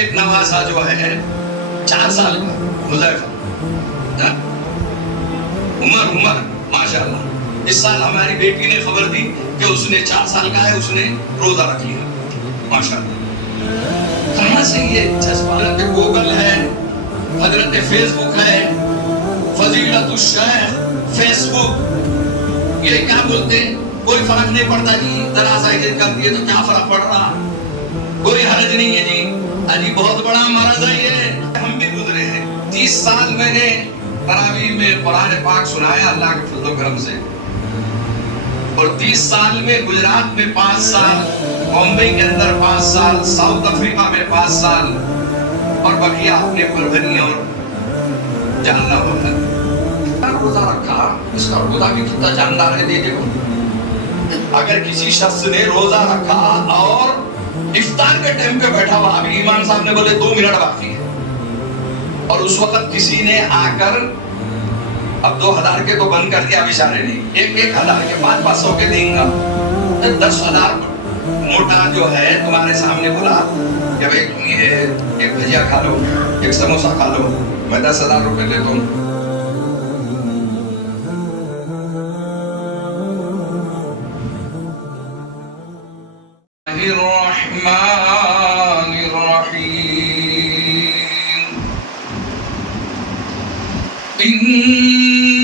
ایک نوازا جو ہے 4 سال کا حذیفہ، عمر ماشاءاللہ، اس سال ہماری بیٹی نے خبر دی کہ اس نے 4 سال کا ہے، اس نے روزہ رکھ لیا ماشاءاللہ۔ کہاں سے یہ جذبہ؟ حضرت گوگل ہے، حضرت فیس بک ہے، فضیلت الشیخ فیس بک، یہ کیا بولتے ہیں؟ کوئی فرق نہیں پڑتا جی، ذرا سا یہ کر دیے تو کیا فرق پڑ رہا، کوئی حرج نہیں ہے جی، اجی بہت بڑا مرض ہے یہ۔ ہم بھی گزرے ہیں 30 سال میں نے تراویح میں قرآن پاک سنایا اللہ کے فضل و کرم سے، اور 30 سال میں گجرات میں 5 سال، بمبئی کے اندر 5 سال، ساؤتھ افریقہ میں 5 سال، اور بقیہ اپنے پربھنی اور جاننا ہوتا ہے۔ روزہ رکھا، اس کا روزہ بھی کتنا جاندار ہے دیکھو۔ اگر کسی شخص نے روزہ رکھا اور افطار کے ٹائم پہ بیٹھا ہوا، ابھی امام صاحب نے بولے 2 منٹ باقی ہے، اور اس وقت کسی نے آ کر اب 2000 کے تو بند کر دیا بیچارے نے، 1000 کے 500 کے دیں گا، 10,000 موٹا جو ہے تمہارے سامنے بولا کہ بھائی تم یہ ایک بھجیا کھا لو، ایک سموسا کھا لو، میں 10,000 روپے دیتا ہوں۔ الرحمن الرحیم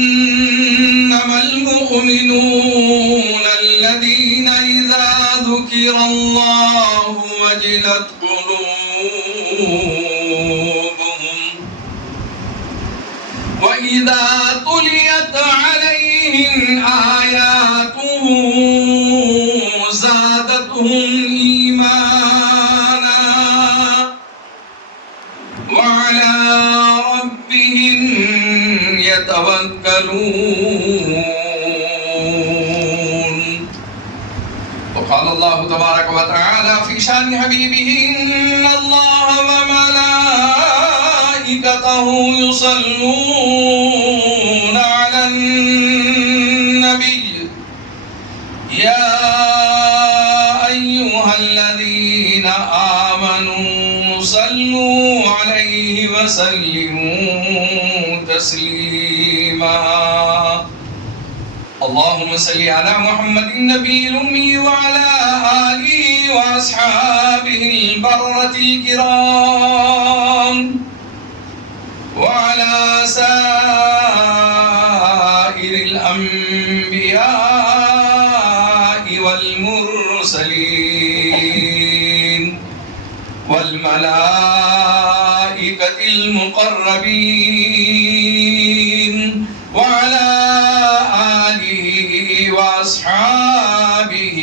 انما المؤمنون الذين اذا ذكر الله وجلت قلوبهم واذا تليت عليهم آياته زادتهم إيمانا وعلى ربهم يتوكلون۔ وقال الله تبارك وتعالى في شان حبيبه إن الله وملائكته يصلون على النبي يا الذين آمنوا صلوا عليه وسلموا تسليما۔ اللهم صل على محمد النبي الأمي وعلى آله وأصحابه البررة الكرام وعلى سائر الأنبياء والمرسلين والملائكة المقربين وعلى آله وأصحابه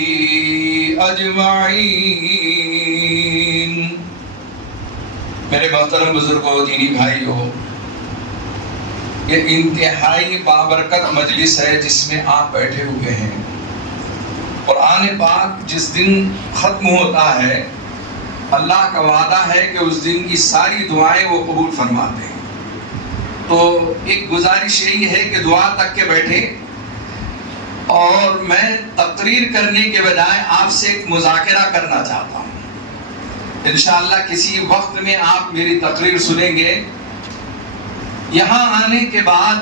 أجمعين۔ میرے محترم بزرگوں، دینی بھائیوں، یہ انتہائی بابرکت مجلس ہے جس میں آپ بیٹھے ہوئے ہیں۔ قرآن پاک جس دن ختم ہوتا ہے، اللہ کا وعدہ ہے کہ اس دن کی ساری دعائیں وہ قبول فرماتے ہیں۔ تو ایک گزارش یہی ہے کہ دعا تک کے بیٹھے، اور میں تقریر کرنے کے بجائے آپ سے ایک مذاکرہ کرنا چاہتا ہوں۔ انشاءاللہ کسی وقت میں آپ میری تقریر سنیں گے۔ یہاں آنے کے بعد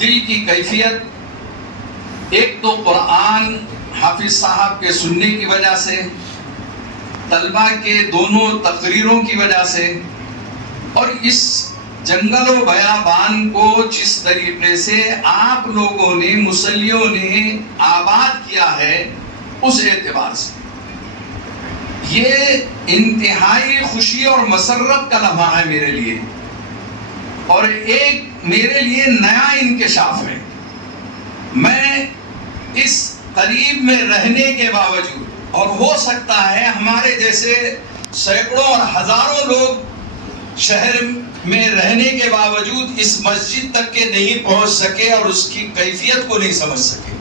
دل کی کیفیت ایک تو قرآن حافظ صاحب کے سننے کی وجہ سے، طلبہ کے دونوں تقریروں کی وجہ سے، اور اس جنگل و بیابان کو جس طریقے سے آپ لوگوں نے مصلیوں نے آباد کیا ہے، اس اعتبار سے یہ انتہائی خوشی اور مسرت کا لمحہ ہے میرے لیے، اور ایک میرے لیے نیا انکشاف ہے۔ میں اس قریب میں رہنے کے باوجود، اور ہو سکتا ہے ہمارے جیسے سینکڑوں اور ہزاروں لوگ شہر میں رہنے کے باوجود اس مسجد تک کے نہیں پہنچ سکے اور اس کی کیفیت کو نہیں سمجھ سکے۔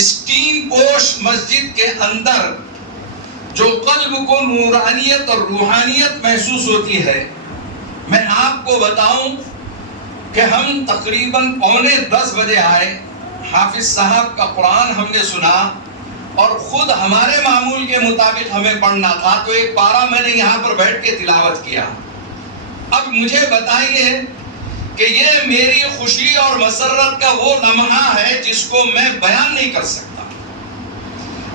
اس تین پوش مسجد کے اندر جو قلب کو نورانیت اور روحانیت محسوس ہوتی ہے، میں آپ کو بتاؤں کہ ہم تقریباً 9:45 بجے آئے، حافظ صاحب کا قرآن ہم نے سنا، اور خود ہمارے معمول کے مطابق ہمیں پڑھنا تھا، تو ایک پارہ میں نے یہاں پر بیٹھ کے تلاوت کیا۔ اب مجھے بتائیے کہ یہ میری خوشی اور مسرت کا وہ لمحہ ہے جس کو میں بیان نہیں کر سکتا۔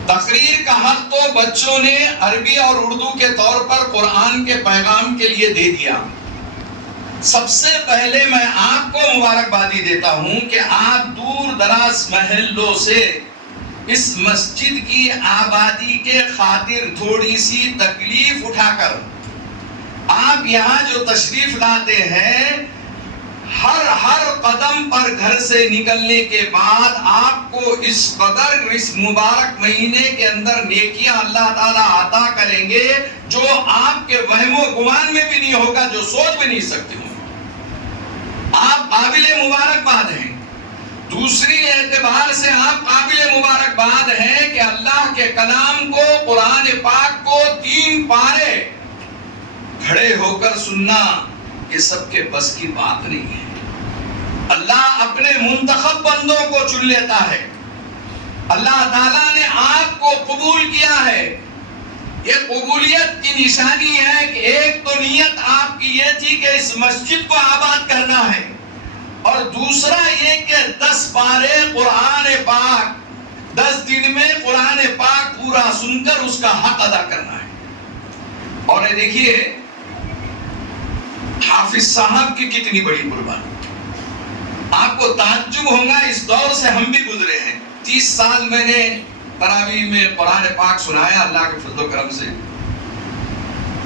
تقریر کا حق تو بچوں نے عربی اور اردو کے طور پر قرآن کے پیغام کے لیے دے دیا۔ سب سے پہلے میں آپ کو مبارکبادی دیتا ہوں کہ آپ دور دراز محلوں سے اس مسجد کی آبادی کے خاطر تھوڑی سی تکلیف اٹھا کر آپ یہاں جو تشریف لاتے ہیں، ہر قدم پر گھر سے نکلنے کے بعد آپ کو اس قدر اس مبارک مہینے کے اندر نیکیاں اللہ تعالیٰ عطا کریں گے جو آپ کے وہم و گمان میں بھی نہیں ہوگا، جو سوچ بھی نہیں سکتے ہوں۔ آپ قابل مبارکباد ہیں۔ دوسری اعتبار سے آپ قابل مبارکباد ہیں کہ اللہ کے کلام کو، قرآن پاک کو 3 پارے کھڑے ہو کر سننا یہ سب کے بس کی بات نہیں ہے۔ اللہ اپنے منتخب بندوں کو چن لیتا ہے۔ اللہ تعالیٰ نے آپ کو قبول کیا ہے۔ یہ قبولیت کی نشانی ہے کہ ایک تو نیت آپ کی یہ تھی کہ اس مسجد کو آباد کرنا ہے، اور دوسرا یہ کہ 10 پارے قرآن پاک 10 دن میں قرآن پاک پورا سن کر اس کا حق ادا کرنا ہے۔ اور یہ دیکھیے حافظ صاحب کی کتنی بڑی قربانی۔ آپ کو تعجب ہوگا، اس دور سے ہم بھی گزرے ہیں۔ 30 سال میں نے تراویح میں قرآن پاک سنایا اللہ کے فضل و کرم سے،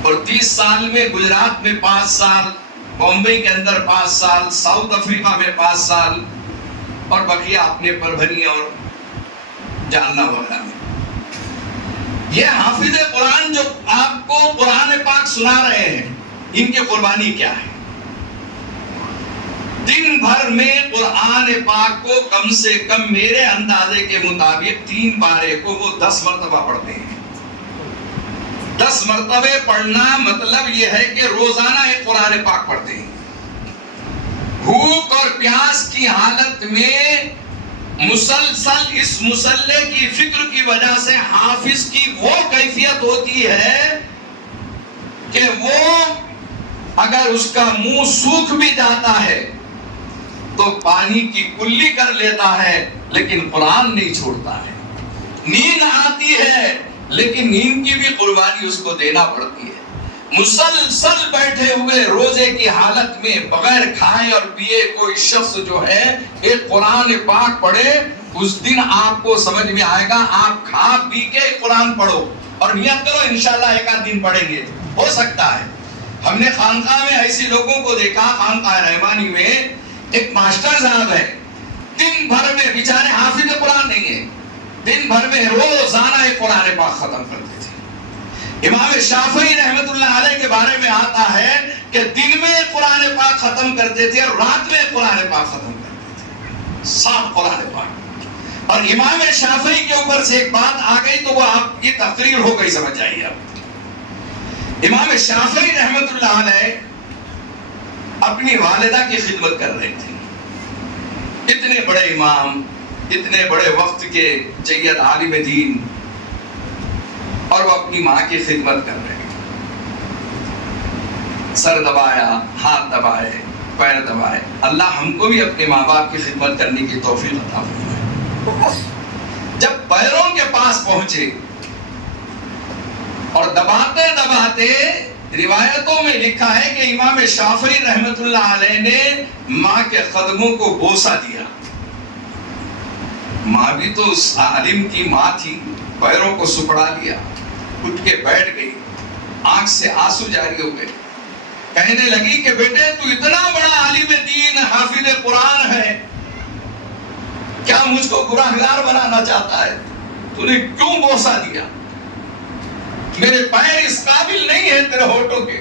اور 30 سال میں گجرات میں 5 سال، بامبے کے اندر 5 سال، ساؤتھ افریقہ میں 5 سال، اور بقیہ اپنے پربھنی اور جالنا وغیرہ میں۔ یہ حافظ قرآن جو آپ کو قرآن پاک سنا رہے ہیں، ان کی قربانی کیا ہے؟ دن بھر میں قرآن پاک کو کم سے کم میرے اندازے کے مطابق 3 پارے کو وہ 10 مرتبہ پڑھتے ہیں۔ 10 مرتبہ پڑھنا مطلب یہ ہے کہ روزانہ ایک قرآن پاک پڑھتے ہیں۔ بھوک اور پیاس کی حالت میں مسلسل اس مسلح کی فکر کی وجہ سے حافظ کی وہ کیفیت ہوتی ہے کہ وہ اگر اس کا منہ سوکھ بھی جاتا ہے تو پانی کی کلی کر لیتا ہے، لیکن قرآن نہیں چھوڑتا ہے۔ نیند آتی ہے لیکن نیند کی بھی قربانی اس کو دینا پڑتی ہے۔ مسلسل بیٹھے ہوئے روزے کی حالت میں بغیر کھائے اور پیے کوئی شخص جو ہے ایک قرآن پاک پڑھے، اس دن آپ کو سمجھ میں آئے گا۔ آپ کھا پی کے قرآن پڑھو اور نیت کرو انشاءاللہ ایک آدھ دن پڑھیں گے، ہو سکتا ہے۔ ہم نے خانقاہ میں ایسی لوگوں کو دیکھا، خانقاہ رحمانی میں ایک ماسٹر صاحب ہے، دن بھر میں بیچارے حافظ قرآن نہیں ہے، دن بھر میں روزانہ ایک قرآن پاک ختم کرتے تھے۔ امام شافعی رحمت اللہ علیہ کے بارے میں آتا ہے کہ دن میں قرآن پاک ختم کرتے تھے اور رات میں قرآن پاک ختم کرتے تھے، 7 قرآن پاک۔ اور امام شافعی کے اوپر سے ایک بات آ گئی تو وہ آپ کی تقریر ہو گئی، سمجھ جائیے آپ۔ امام شافعی رحمت اللہ علیہ اپنی والدہ کی خدمت کر رہے تھے۔ اتنے بڑے امام، اتنے بڑے وقت کے جید عالم دین، اور وہ اپنی ماں کی خدمت کر رہے ہیں۔ سر دبایا، ہاتھ دبائے، پیر دبائے۔ اللہ ہم کو بھی اپنے ماں باپ کی خدمت کرنے کی توفیق عطا فرمائے۔ جب پیروں کے پاس پہنچے اور دباتے دباتے، روایتوں میں لکھا ہے کہ امام شافعی رحمت اللہ علیہ نے ماں کے قدموں کو بوسہ دیا۔ ماں بھی تو اس عالم کی ماں تھی، پیروں کو سپڑا لیا، اٹھ کے بیٹھ گئی، آنکھ سے آنسو جاری ہو گئے۔ کہنے لگی کہ بیٹے تو اتنا بڑا عالم دین حافظ قرآن ہے، کیا مجھ کو گنہگار بنانا چاہتا ہے؟ تو نے کیوں بوسہ دیا؟ میرے پیر اس قابل نہیں ہیں تیرے ہونٹوں کے۔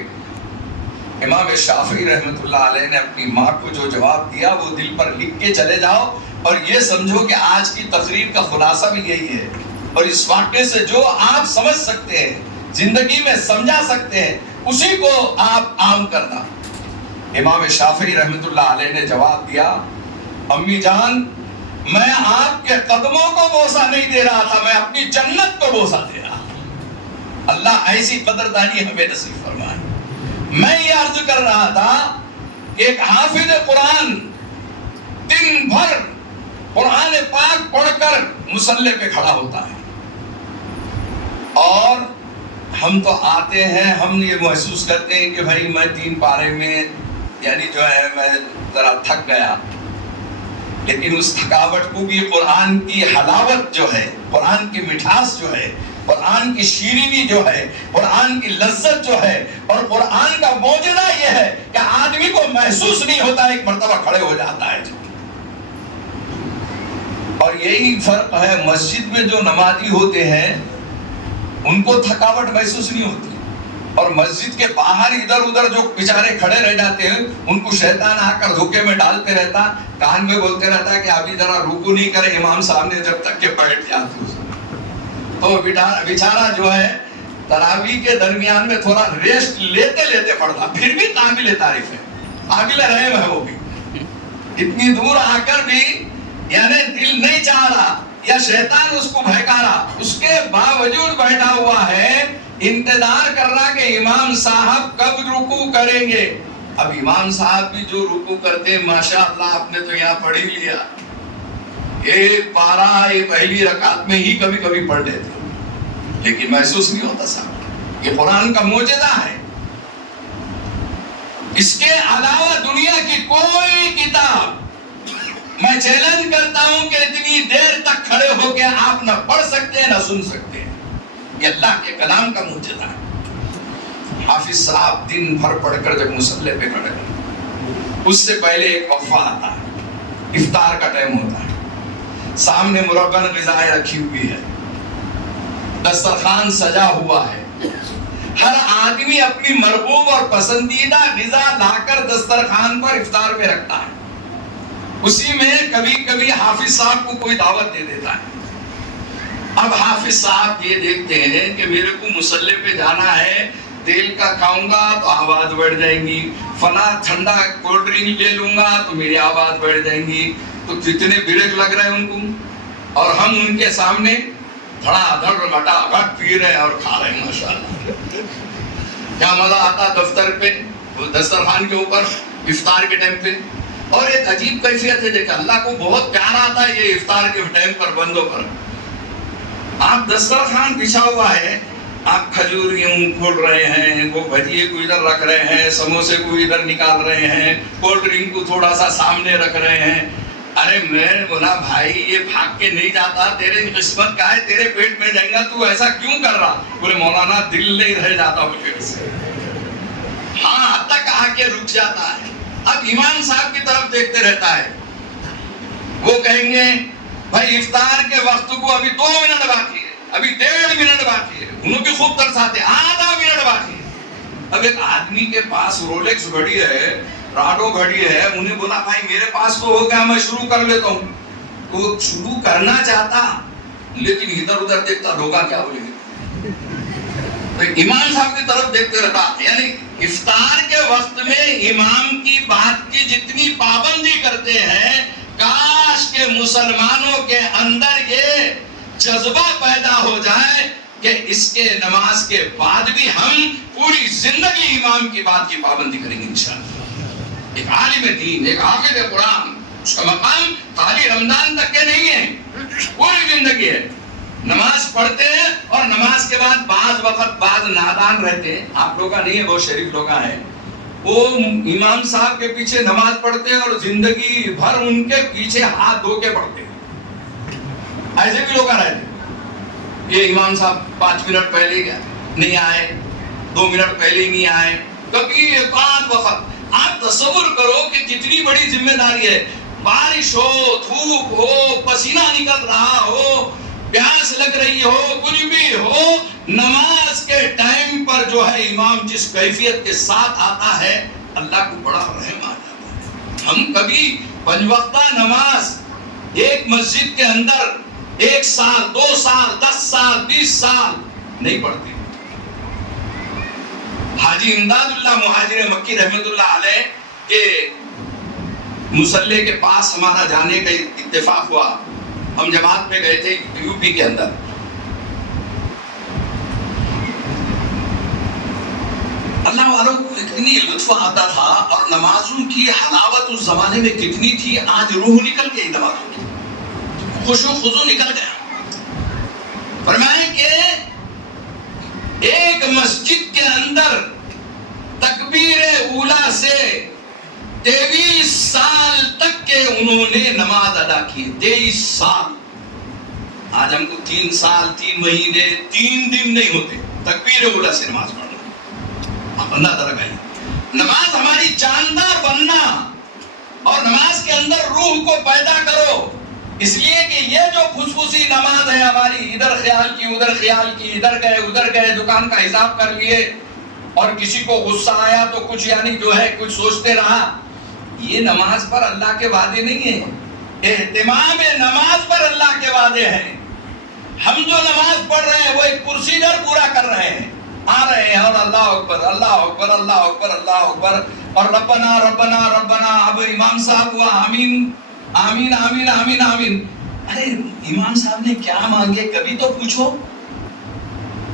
امام شافعی رحمت اللہ علیہ نے اپنی ماں کو جو جواب دیا وہ دل پر لکھ کے چلے جاؤ، اور یہ سمجھو کہ آج کی تقریر کا خلاصہ بھی یہی ہے، اور اس واقعے سے جو آپ سمجھ سکتے ہیں، زندگی میں سمجھا سکتے ہیں، اسی کو آپ عام کرنا۔ امام شافعی رحمت اللہ علیہ نے جواب دیا، امی جان میں آپ کے قدموں کو بوسہ نہیں دے رہا تھا، میں اپنی جنت کو بوسہ دے رہا تھا۔ اللہ ایسی قدردانی ہمیں نصیب فرمائے۔ میں یہ عرض کر رہا تھا کہ ایک حافظ قرآن دن بھر قرآن پاک پڑھ کر مصلی پہ کھڑا ہوتا ہے، اور ہم تو آتے ہیں، ہم یہ محسوس کرتے ہیں کہ بھائی میں 3 پارے میں یعنی جو ہے میں ذرا تھک گیا، لیکن اس تھکاوٹ کو بھی قرآن کی حلاوت جو ہے، قرآن کی مٹھاس جو ہے، قرآن کی شیرینی جو ہے، قرآن کی لذت جو ہے، اور قرآن کا معجزہ یہ ہے کہ آدمی کو محسوس نہیں ہوتا، ایک مرتبہ کھڑے ہو جاتا ہے۔ اور یہی فرق ہے، مسجد میں جو نمازی ہوتے ہیں ان کو تھکاوٹ محسوس نہیں ہوتی، اور مسجد کے باہر ادھر ادھر جو بیچارے کھڑے رہ جاتے ہیں ان کو شیطان آ کر دھوکے میں ڈالتے رہتا، کان میں بولتے رہتا کہ ابھی ذرا رکوع نہیں کرے امام صاحب نے جب تک کہ بیٹھ جاتے، تو بیچارہ جو ہے تراویح کے درمیان میں تھوڑا ریسٹ لیتے لیتے پڑھتا، پھر بھی قابل تعریف ہے، قابل رحم ہے وہ بھی، اتنی دور آ کر بھی یعنی دل نہیں چاہ رہا یا شیطان اس کو بہکا رہا، اس کے باوجود بیٹھا ہوا ہے، انتظار کر رہا کہ امام صاحب کب رکوع کریں گے۔ اب امام صاحب بھی جو رکوع کرتے ہیں ماشاءاللہ آپ نے تو یہاں پڑھ ہی لیا، ایک پارہ یہ پہلی رکعت میں ہی کبھی کبھی پڑھ لیتے، لیکن محسوس نہیں ہوتا صاحب۔ یہ قرآن کا معجزہ ہے، اس کے علاوہ دنیا کی کوئی کتاب میں چیلنج کرتا ہوں کہ اتنی دیر تک کھڑے ہو کے آپ نہ پڑھ سکتے ہیں نہ سن سکتے ہیں، یہ اللہ کے کلام کا معجزہ ہے۔ حافظ صاحب دن بھر پڑھ کر جب مصلی پہ کھڑے ہیں، اس سے پہلے ایک وقفہ آتا ہے، افطار کا ٹائم ہوتا ہے، سامنے مرغن غذائیں رکھی ہوئی ہے، دسترخوان سجا ہوا ہے، ہر آدمی اپنی مرغوب اور پسندیدہ غذا لا کر دسترخوان پر افطار پہ رکھتا ہے، اسی میں کبھی کبھی حافظ صاحب کو کوئی دعوت دے دیتا ہے۔ اب حافظ صاحب یہ دیکھتے ہیں کہ میرے کو مصلی پہ جانا ہے، تیل کا کھاؤں گا تو آواز بڑھ جائیں گی، فلاں ٹھنڈا کولڈ ڈرنک لے لوں گا تو میری آواز بڑھ جائیں گی، تو کتنے بریک لگ رہے ہیں ان کو، اور ہم ان کے سامنے دھڑا دھڑ گھٹا گھٹ پی رہے ہیں اور کھا رہے ہیں۔ ماشاءاللہ کیا مزہ آتا دفتر پہ دسترخوان کے اوپر افطار کے ٹائم پہ، اور ایک عجیب کیفیت ہے، دیکھا اللہ کو بہت پیار آتا ہے یہ افطار کے ٹائم پر بندوں پر۔ آپ دسترخوان بچھا ہوا ہے، آپ کھجور یوں کھول رہے ہیں، وہ بھجیے کو ادھر رکھ رہے ہیں، سموسے کو ادھر نکال رہے ہیں، کولڈ ڈرنک کو تھوڑا سا سامنے رکھ رہے ہیں۔ ارے میں بولا بھائی یہ بھاگ کے نہیں جاتا، تیرے قسمت کا ہے، تیرے پیٹ میں جائیں گا، تو ایسا کیوں کر رہا؟ بولے مولانا دل نہیں رہ جاتا مجھے سے، ہاں تک آ کے رک جاتا ہے۔ اب امام صاحب کی طرف دیکھتے رہتا ہے، وہ کہیں گے بھائی افطار کے وقت کو ابھی 2 منٹ باقی ہے، ابھی 1.5 منٹ باقی ہے، انہوں بھی خوب ترساتے آدھا منٹ باقی ہے۔ اب ایک آدمی کے پاس رولیکس گھڑی ہے، راڈو گھڑی ہے، انہیں بولا بھائی میرے پاس تو ہو گیا میں شروع کر لیتا ہوں، تو وہ شروع کرنا چاہتا لیکن ادھر ادھر دیکھتا دھوکا کیا بولے گا، تو امام صاحب کی طرف دیکھتے رہتا۔ یعنی افطار کے وقت میں امام کی بات کی جتنی پابندی کرتے ہیں، کاش کہ مسلمانوں کے اندر یہ جذبہ پیدا ہو جائے کہ اس کے نماز کے بعد بھی ہم پوری زندگی امام کی بات کی پابندی کریں گے انشاءاللہ۔ ایک عالم دین، ایک حافظ قرآن، اس کا مقام خالی رمضان تک کے نہیں ہے، پوری زندگی ہے۔ نماز پڑھتے ہیں اور نماز کے بعد بعض وقت بعض نادان رہتے ہیں، آپ لوگا نہیں ہے، بہت شریف لوگا ہیں، وہ امام صاحب کے پیچھے نماز پڑھتے ہیں اور زندگی بھر ان کے پیچھے ہاتھ دھو کے پڑھتے ہیں، ایسے بھی لوگ رہتے ہیں۔ یہ امام صاحب 5 منٹ پہلے نہیں آئے، 2 منٹ پہلے نہیں آئے، کبھی ایک آدھ وقت۔ آپ تصور کرو کہ جتنی بڑی ذمہ داری ہے، بارش ہو، دھوپ ہو، پسینہ نکل رہا ہو، پیاس لگ رہی ہو، کچھ بھی ہو، نماز کے ٹائم پر جو ہے امام جس کیفیت کے ساتھ آتا ہے، اللہ کو بڑا رحم آ جاتا ہے۔ ہم کبھی 5 وقتہ نماز ایک مسجد کے اندر 1 سال 2 سال 10 سال 20 سال نہیں پڑھتے۔ حاجی امداد اللہ مہاجر مکی رحمت اللہ علیہ کے مصلی کے پاس ہمارا جانے کا اتفاق ہوا. ہم جماعت پہ گئے تھے یو پی کے اندر. اللہ والوں کو اتنی لطف آتا تھا اور نمازوں کی حلاوت اس زمانے میں کتنی تھی. آج روح نکل گئی نمازوں کی, خشوع خضوع نکل گیا. فرمائیں کہ ایک مسجد کے اندر تکبیر اولا سے 23 سال تک کے انہوں نے نماز ادا کی. 23 سال. آج ہم کو 3 سال 3 مہینے 3 دن نہیں ہوتے تکبیر اولا سے نماز پڑھنا. اندازہ لگائیے, نماز ہماری جاندار بننا اور نماز کے اندر روح کو پیدا کرو. اس لیے کہ یہ جو خصوصی نماز ہے ہماری, ادھر خیال کی ادھر خیال کی, ادھر گئے دکان کا حساب کر لیے اور کسی کو غصہ آیا تو کچھ یعنی جو ہے کچھ سوچتے رہا, یہ نماز پر اللہ کے وعدے نہیں ہیں. اہتمام نماز پر اللہ کے وعدے ہیں. ہم جو نماز پڑھ رہے ہیں وہ ایک پروسیجر پورا کر رہے ہیں, آ رہے ہیں اور اللہ اکبر اللہ اکبر اللہ اکبر اللہ اکبر اور ربنا ربنا ربنا. اب امام صاحب ہوا آمین آمین آمین آمین آمین. ارے امام صاحب نے کیا مانگے کبھی تو پوچھو.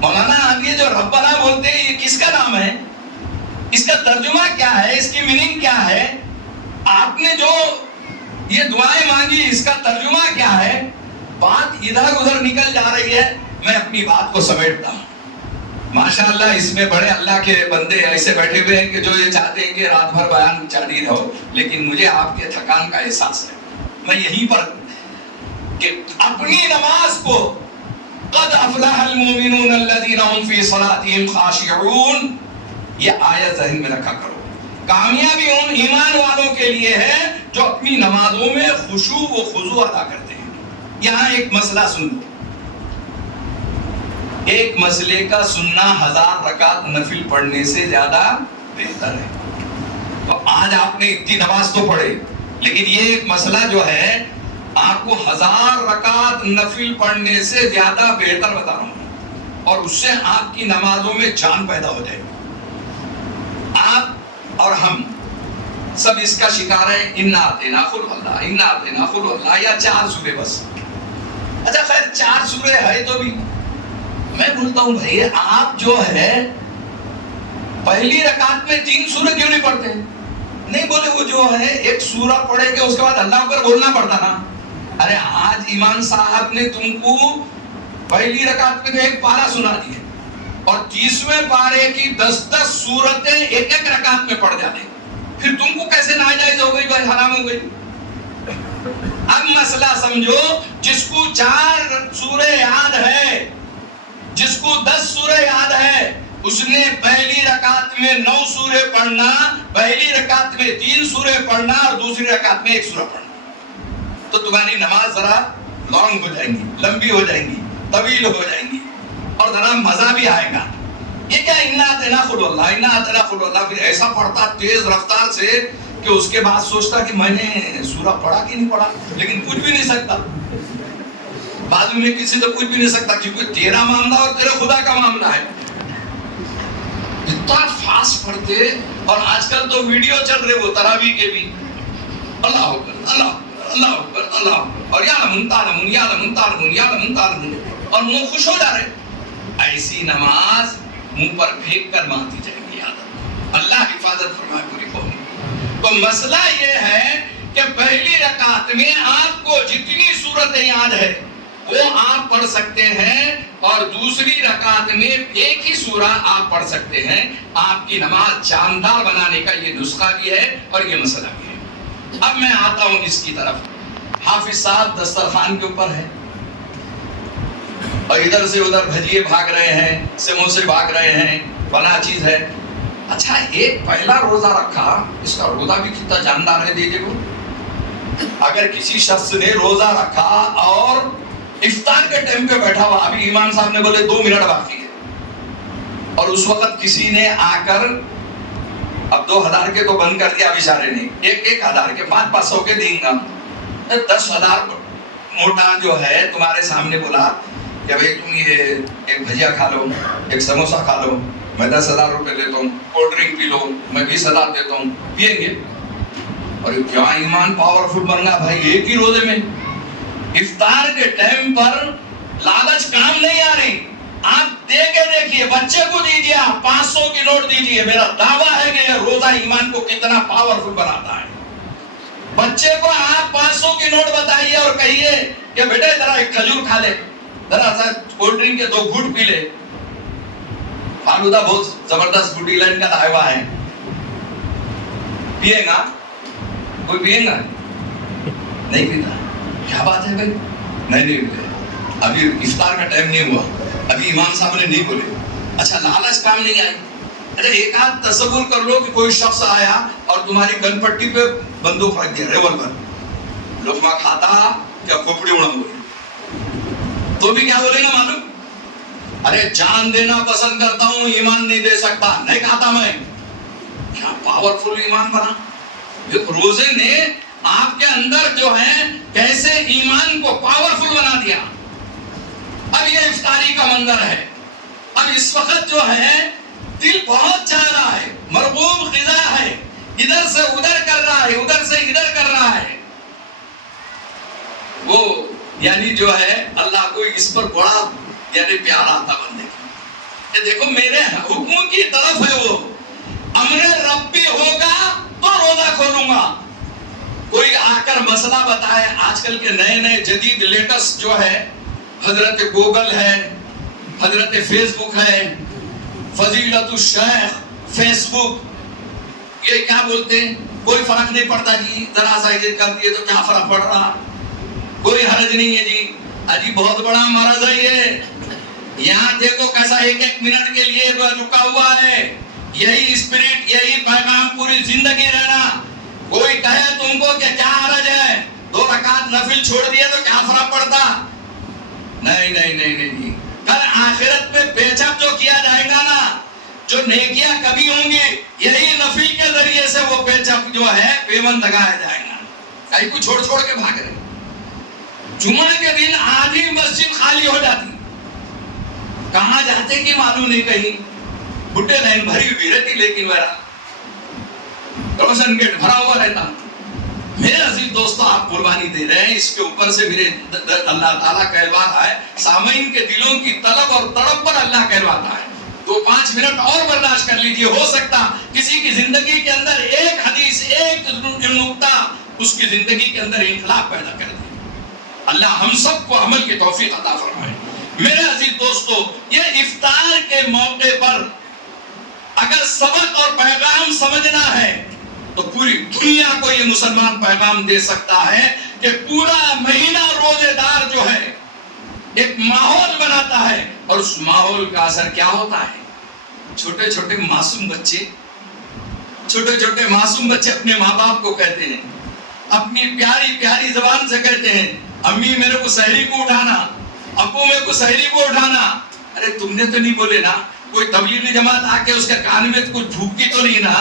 مولانا آپ یہ جو ربنا بولتے ہیں یہ کس کا نام ہے, اس کا ترجمہ کیا ہے, اس کی میننگ کیا ہے؟ آپ نے جو یہ دعائیں مانگی اس کا ترجمہ کیا ہے؟ بات ادھر ادھر نکل جا رہی ہے. میں اپنی بات کو سمیٹتا ہوں. ماشاءاللہ اس میں بڑے اللہ کے بندے ایسے بیٹھے ہوئے ہیں کہ جو یہ چاہتے ہیں کہ رات بھر بیان جاری رہو, لیکن مجھے آپ کے تھکان کا احساس ہے. میں یہیں پر کہ اپنی نماز کو قد افلح المؤمنون الذین هم فی صلاتهم خاشعون, یہ آیت ذہن میں رکھا کرو. کامیابی ان ایمان والوں کے لیے ہے جو اپنی نمازوں میں خشوع و خضوع ادا کرتے ہیں. یہاں ایک مسئلہ سن لو. ایک مسئلے کا سننا 1000 رکعت نفل پڑھنے سے زیادہ بہتر ہے. تو آج آپ نے اتنی نماز تو پڑھے, لیکن یہ ایک مسئلہ جو ہے آپ کو 1000 رکعت نفل پڑھنے سے زیادہ بہتر بتا رہا ہوں, اور اس سے آپ کی نمازوں میں جان پیدا ہو جائے. آپ اور ہم سب اس کا شکار ہیں. انا اعطینا قل اللہ, انا اعطینا قل اللہ, یا 4 سورے بس. اچھا خیر 4 سورے ہے تو بھی میں بولتا ہوں بھائی آپ جو ہے پہلی رکعت میں 3 سورے کیوں نہیں پڑھتے؟ نہیں بولے وہ جو ہے ایک سورہ پڑھے کہ اس کے بعد اللہ اکبر بولنا پڑتا نا. ارے آج امام صاحب نے تم کو پہلی رکعت میں ایک پارہ سنا دی اور 30ویں پارے کی 10 سورتیں ایک رکعت میں پڑھ جاتے, پھر تم کو کیسے ناجائز ہو گئی بھائی, حرام ہو گئی؟ اب مسئلہ سمجھو, جس کو 4 سورے یاد ہے, جس کو 10 سورے یاد ہے, اس نے پہلی رکعت میں 9 سورے پڑھنا, پہلی رکعت میں 3 سورے پڑھنا اور دوسری رکعت میں 1 سورہ پڑھنا. تو تمہاری نماز ذرا لانگ ہو جائیں گی, لمبی ہو جائیں گی, طویل ہو جائیں گی, اور ذرا مزہ بھی آئے گا. یہ کیا انا اعطینا قل اللہ, انا اعطینا قل اللہ, پھر ایسا پڑھتا تیز رفتار سے کہ اس کے بعد سوچتا کہ میں نے سورہ پڑھا کہ نہیں پڑھا, لیکن کچھ بھی نہیں سکتا. بازو میں کسی تو کچھ بھی نہیں سکتا, کیونکہ تیرا معاملہ اور تیرے خدا کا معاملہ ہے. اتنا فاسٹ پڑھتے, اور آج کل تو ویڈیو چل رہے وہ تراویح کے بھی, اللہ اکبر اللہ اللہ اکبر اللہ, اور یا لمن تعلمون یا لمن تعلمون یا لمن تعلمون, اور منہ خوش ہو جا رہے. ایسی نماز منہ پر پھینک کر مانتی جائے گی. اللہ حفاظت فرمائے پوری قوم. تو مسئلہ یہ ہے کہ پہلی رکعت میں آپ کو جتنی سورتیں یاد ہے وہ آپ پڑھ سکتے ہیں, اور دوسری رکعت میں ایک ہی سورہ آپ پڑھ سکتے ہیں. آپ کی نماز جاندار بنانے کا یہ نسخہ بھی ہے اور یہ مسئلہ بھی ہے. اب میں آتا ہوں اس کی طرف. حافظ صاحب دسترخوان کے اوپر ہے اور ادھر سے ادھر بھجیے بھاگ رہے ہیں, سموسے بھاگ رہے ہیں, فلاں چیز ہے. اچھا ایک پہلا روزہ رکھا, اس کا روزہ بھی کتنا جاندار ہے دیکھے وہ. اگر کسی شخص نے روزہ رکھا اور افطار کے ٹائم پہ بیٹھا ہوا, ابھی امام صاحب نے بولے 2 منٹ باقی ہے, اور اس وقت کسی نے آ کر اب 2000 کے تو بند کر دیا بیچارے نے, 1000 کے 500 کے دیں گا, 10,000 موٹا جو ہے تمہارے سامنے بولا کہ بھئی تم یہ ایک بھجیا کھا لو, ایک سموسا کھا لو, میں 10,000 روپے دیتا ہوں, کولڈ ڈرنک پی لو, میں 20,000 دیتا ہوں, پیئیں گے. اور کیا ایمان پاورفل بن گیا بھائی ایک ہی روزے میں. افطار کے ٹائم پر لالچ کام نہیں آ رہی. آپ دے کے دیکھیے, بچے کو دیجیے, آپ 500 کی نوٹ دیجیے, میرا دعویٰ ہے کہ یہ روزہ ایمان کو کتنا پاورفل بناتا ہے. بچے کو آپ 500 کی نوٹ بتائیے اور کہیے کہ بیٹے ذرا ایک کھجور کھا لے, ذرا سا کولڈ ڈرنک کے 2 گھٹ پی لے. فالودہ بہت زبردست گڈی لائن کا دعویٰ ہے, پیے گا کوئی؟ پیے گا نہیں پیتا. کیا بات ہے بھائی؟ نہیں ابھی افطار کا ٹائم نہیں ہوا, ابھی امام صاحب نے نہیں بولے. اچھا لالچ کام نہیں آئی. ارے ایک آدھ تصور کر لو کہ کوئی شخص آیا اور تمہاری گن پٹی پہ بندوق رکھ دیا, ریوالور, لقمہ کھاتا کیا کھوپڑی اڑا ہوئے, تو بھی کیا بولے گا معلوم؟ ارے جان دینا پسند کرتا ہوں, ایمان نہیں دے سکتا, نہیں کھاتا میں. کیا پاورفل ایمان بنا. روزے نے آپ کے اندر جو ہے کیسے ایمان کو پاورفل بنا دیا. اب یہ افطاری کا منظر ہے. اب اس وقت جو ہے دل بہت چاہ رہا ہے, مرغوب غذا ہے, ادھر سے ادھر کر رہا ہے, ادھر سے ادھر کر رہا ہے. وہ یعنی جو ہے اللہ کو اس پر بڑا یعنی پیار آتا بندے کا. دیکھو میرے حکم کی طرف ہے وہ, امر ربی ہوگا تو روزہ کھولوں گا. کوئی آ کر مسئلہ بتائے, آج کل کے نئے جدید لیٹسٹ جو ہے حضرت گوگل ہے, حضرت فیس بک ہے, فضیلت الشیخ فیس بک, یہ کیا بولتے ہیں کوئی فرق نہیں پڑتا جی, ذرا سا یہ کر دیے تو کیا فرق پڑ رہا, کوئی حرج نہیں ہے جی. اجی بہت بڑا مرض ہے یہ. یہاں دیکھو کیسا 1 منٹ کے لیے رکا ہوا ہے. یہی اسپرٹ, یہی پیغام پوری زندگی رہنا. کوئی کہے تم کو کہ کیا حرج ہے, 2 رکعت نفل چھوڑ دیے تو کیا فرق پڑتا؟ نہیں. کل آخرت میں پیچھا جو کیا جائے گا نا, جو نیکیاں کبھی ہوں گی, یہی نفل کے ذریعے سے وہ پیچھا جو ہے پیمند لگایا جائے گا. کہیں کو چھوڑ کے بھاگ رہے. جمعہ کے دن آدھی مسجد خالی ہو جاتی, کہاں جاتے کہ معلوم نہیں. کہیں بھٹے لائن بھری ہوئی رہتی, لیکن میرا روشن گیٹ بھرا ہوا رہتا. میرے عزیز دوستو, آپ قربانی دے رہے ہیں, اس کے اوپر سے میرے اللہ تعالیٰ کہلواتا ہے, سامعین کے دلوں کی طلب اور تڑپ پر اللہ کہلواتا ہے. تو 5 منٹ اور برداشت کر لیجئے, ہو سکتا کسی کی زندگی کے اندر ایک حدیث, ایک نقطہ اس کی زندگی کے اندر انقلاب پیدا کر دے. اللہ ہم سب کو عمل کی توفیق عطا فرمائے. میرے عزیز دوستو, یہ افطار کے موقع پر اگر سبق اور پیغام سمجھنا ہے تو پوری دنیا کو یہ مسلمان پیغام دے سکتا ہے کہ پورا مہینہ روزے دار جو ہے ایک ماحول بناتا ہے, اور اس ماحول کا اثر کیا ہوتا ہے. چھوٹے چھوٹے معصوم بچے اپنے ماں باپ کو کہتے ہیں, اپنی پیاری زبان سے کہتے ہیں, امی میرے کو سحری کو اٹھانا, ابو میرے کو سحری کو اٹھانا. ارے تم نے تو نہیں بولے نا, کوئی تبلیغی جماعت آ کے اس کے کان میں کچھ جھوکی تو نہیں نا,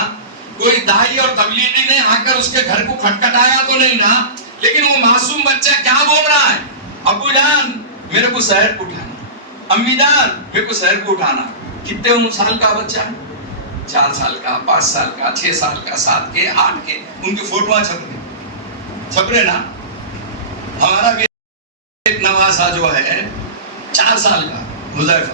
کوئی دائی اور تبلیغی نے آ کر اس کے گھر کو کھٹکھٹایا تو نہیں نا. لیکن وہ معصوم بچہ کیا بول رہا ہے, ابو جان میرے کو سحر کو اٹھانا, امی جان میرے کو سحر کو اٹھانا. کتنے سال کا بچہ ہے, 4 سال کا, 5 سال کا, 6 سال کا, 7 کے, 8 کے, ان کی فوٹوਆਂ چھپ رہے نا. ہمارا بھی ایک نواسا جو ہے 4 سال کا, حذیفہ,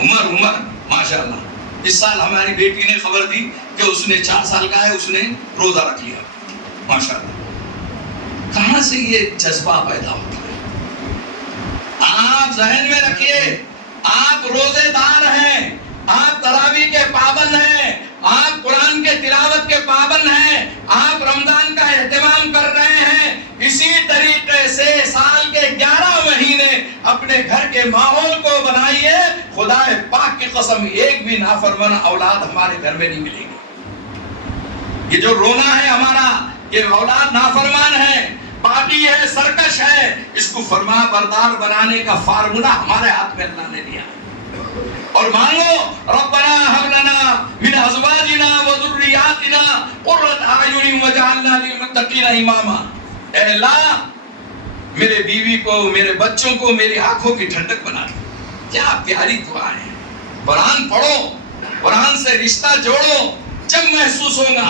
عمر ماشاءاللہ. اس سال ہماری بیٹی نے خبر دی کہ اس نے 4 سال کا ہے, اس نے روزہ رکھ لیا ماشاءاللہ. کہاں سے یہ جذبہ پیدا ہوتا ہے؟ آپ ذہن میں رکھیے, آپ روزے دار ہیں, آپ تراویح کے پابند ہیں, آپ قرآن کے تلاوت کے پابند ہیں, آپ رمضان کا اہتمام کر رہے ہیں. اسی طریقے سے سال کے 11 مہینے اپنے گھر کے ماحول کو بنائیے. خدا پاک کی قسم, ایک بھی نافرمان اولاد ہمارے گھر میں نہیں ملے گی. یہ جو رونا ہے ہمارا, یہ اولاد نافرمان ہے, پارٹی ہے, سرکش ہے, اس کو فرما بردار بنانے کا فارمولا ہمارے ہاتھ میں اللہ نے دیا. اور مانگو, ربنا هب لنا من ازواجنا وذرياتنا قرة اعين واجعلنا للمتقين اماما. اے اللہ میرے بیوی کو, میرے بچوں کو میری آنکھوں کی ٹھنڈک بنا دے. کیا پیاری دعا ہے. قرآن پڑھو, قرآن سے رشتہ جوڑو, جب محسوس ہوگا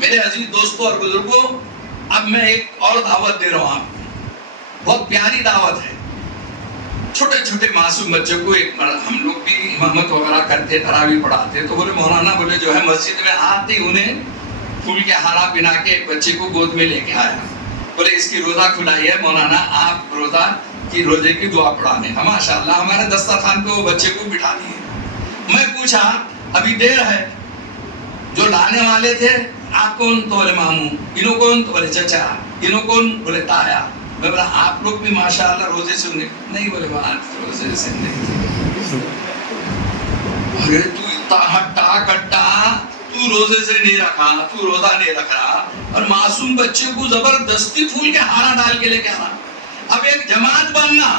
میرے عزیز دوستوں اور بزرگوں، اب میں ایک اور دعوت دے رہا ہوں آپ کو، بہت پیاری دعوت ہے. چھوٹے چھوٹے معصوم بچوں کو ایک ہم لوگ بھی امامت وغیرہ کرتے، تراویح پڑھاتے، تو بولے مولانا بولے جو ہے مسجد میں آتے انہیں پھول کے ہارا پہنا کے ایک بچے کو گود میں لے کے آیا، بولے اس کی روزہ کھلائی ہے مولانا، آپ روزہ کی روزے کی دعا پڑھانے. ماشاء اللہ ہمارے دسترخوان پہ وہ بچے کو بٹھا دیے. میں پوچھا ابھی دیر ہے، جو لانے والے تھے آپ کون؟ تو بولے ماموں. انہوں کون؟ تو بولے چچا. انہوں کون؟ بولے تایا. میں بولا آپ لوگ بھی ماشاءاللہ روزے سے نہیں؟ بولے روزے سے نہیں. ارے تو اتنا ہٹا کٹا، تو روزے سے نہیں رکھا، تو روزہ نہیں رکھ رہا، اور معصوم بچے کو زبردستی پھول کے ہارا ڈال کے لے کے آنا. اب ایک جماعت بننا،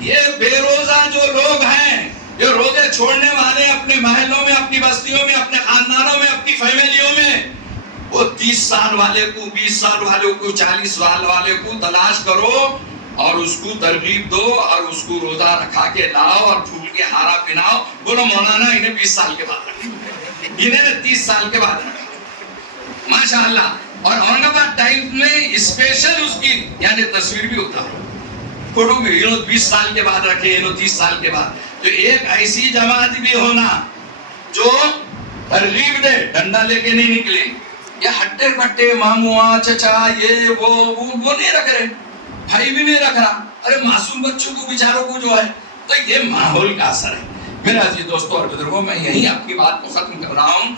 یہ بے روزہ جو لوگ ہیں، جو روزے چھوڑنے والے اپنے محلوں میں، اپنی بستیوں میں، اپنے خاندانوں میں، اپنی فیملیوں میں، وہ 30 سال والے کو، 20 سال والے کو، 40 سال والے کو تلاش کرو اور اس کو ترغیب دو اور اس کو روزہ رکھا کے لاؤ اور پھول کے ہارا پہناؤ. بولو مولانا انہیں 20 سال کے بعد رکھا، انہیں 30 سال کے بعد رکھا. ماشاءاللہ. اور اورنگ آباد ٹائمز میں اسپیشل اس کی یعنی تصویر بھی ہوتا ہے، فوٹو بھی، انہوں 20 سال کے بعد رکھے، انہوں 30 سال کے بعد. تو ایک ایسی جماعت بھی ہونا جو ترغیب دے، ڈنڈا لے کے نہیں نکلے، یہ ہٹے کٹے ماموا چچا یہ وہ نہیں رکھ رہے، بھائی بھی نہیں رکھ رہا. ارے معصوم بچوں کو بیچاروں کو جو ہے، تو یہ ماحول کا اثر ہے. میرے عزیز دوستوں اور بزرگوں، میں یہی اپنی بات کو ختم کر رہا ہوں.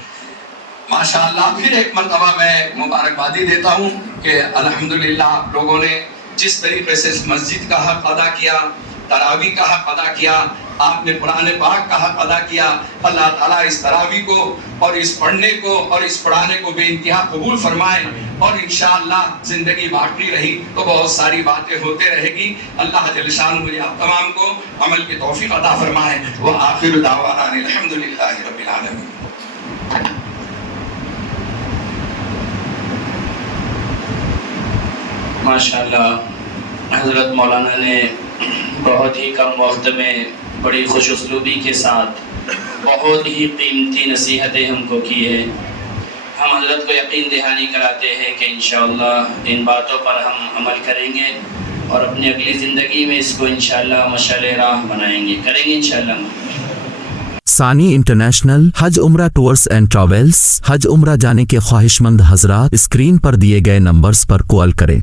ماشاءاللہ پھر ایک مرتبہ میں مبارکبادی دیتا ہوں کہ الحمدللہ آپ لوگوں نے جس طریقے سے مسجد کا حق ادا کیا، تراویح کا حق ادا کیا، آپ نے قرآن پاک کا حق ادا کیا. اللہ تعالیٰ اس تراویح کو اور اس پڑھنے کو اور اس پڑھانے کو بے انتہا قبول فرمائے، اور انشاءاللہ زندگی باقی رہی تو بہت ساری باتیں ہوتے رہے گی. اللہ جل شانہ مجھے آپ تمام کو عمل کی توفیق عطا فرمائے. وآخر دعوانا الحمدللہ رب العالمین. ماشاءاللہ حضرت مولانا نے بہت ہی کم وقت میں بڑی خوش اسلوبی کے ساتھ بہت ہی قیمتی نصیحتیں ہم کو کی ہے. ہم حضرت کو یقین دہانی کراتے ہیں کہ انشاءاللہ ان باتوں پر ہم عمل کریں گے اور اپنی اگلی زندگی میں اس کو انشاءاللہ مشعل راہ بنائیں گے، کریں گے انشاءاللہ. ثانی انٹرنیشنل حج عمرہ ٹورز اینڈ ٹریولز. حج عمرہ جانے کے خواہش مند حضرات اسکرین پر دیے گئے نمبرز پر کال کریں.